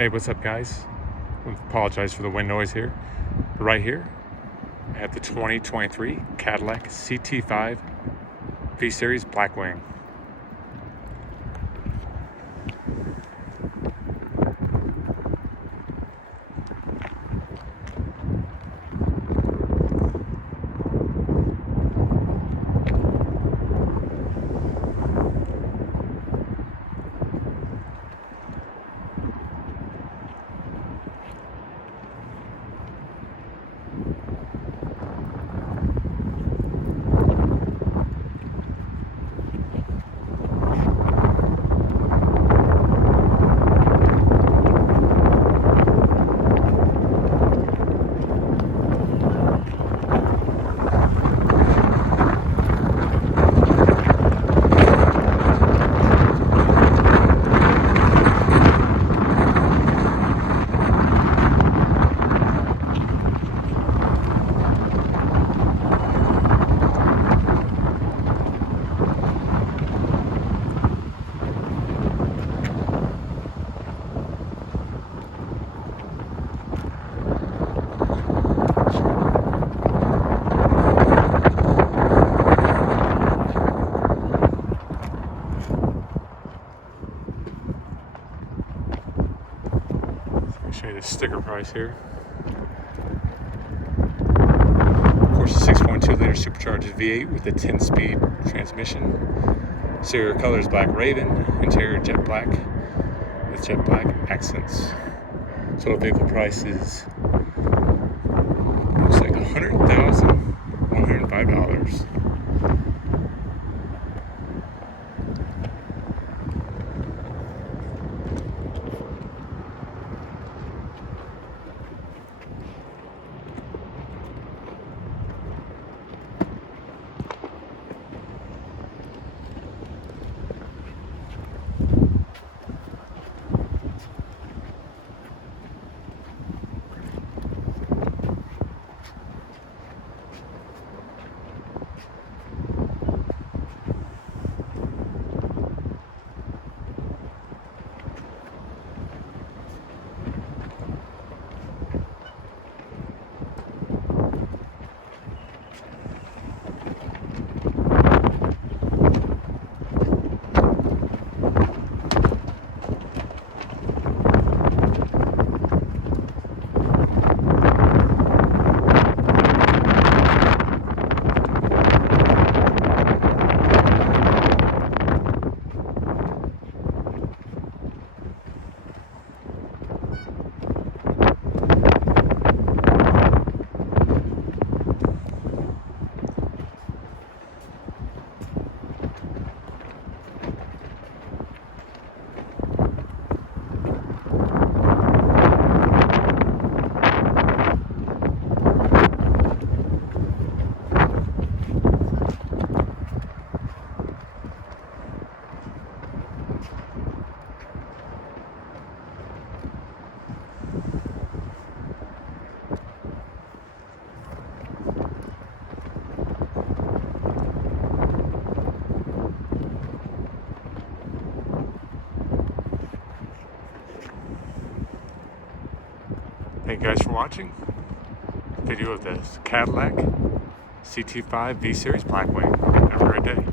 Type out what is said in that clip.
Hey, what's up, guys? I apologize for the wind noise here. But right here, I have the 2023 Cadillac CT5 V-Series Blackwing. Show you the sticker price here. Of course, a 6.2 liter supercharged V8 with a 10-speed transmission. Exterior color is black raven. Interior jet black with jet black accents. Total vehicle price is looks like $100,105. Thank you guys for watching the video of this Cadillac CT5 V-Series Blackwing. Have a great day.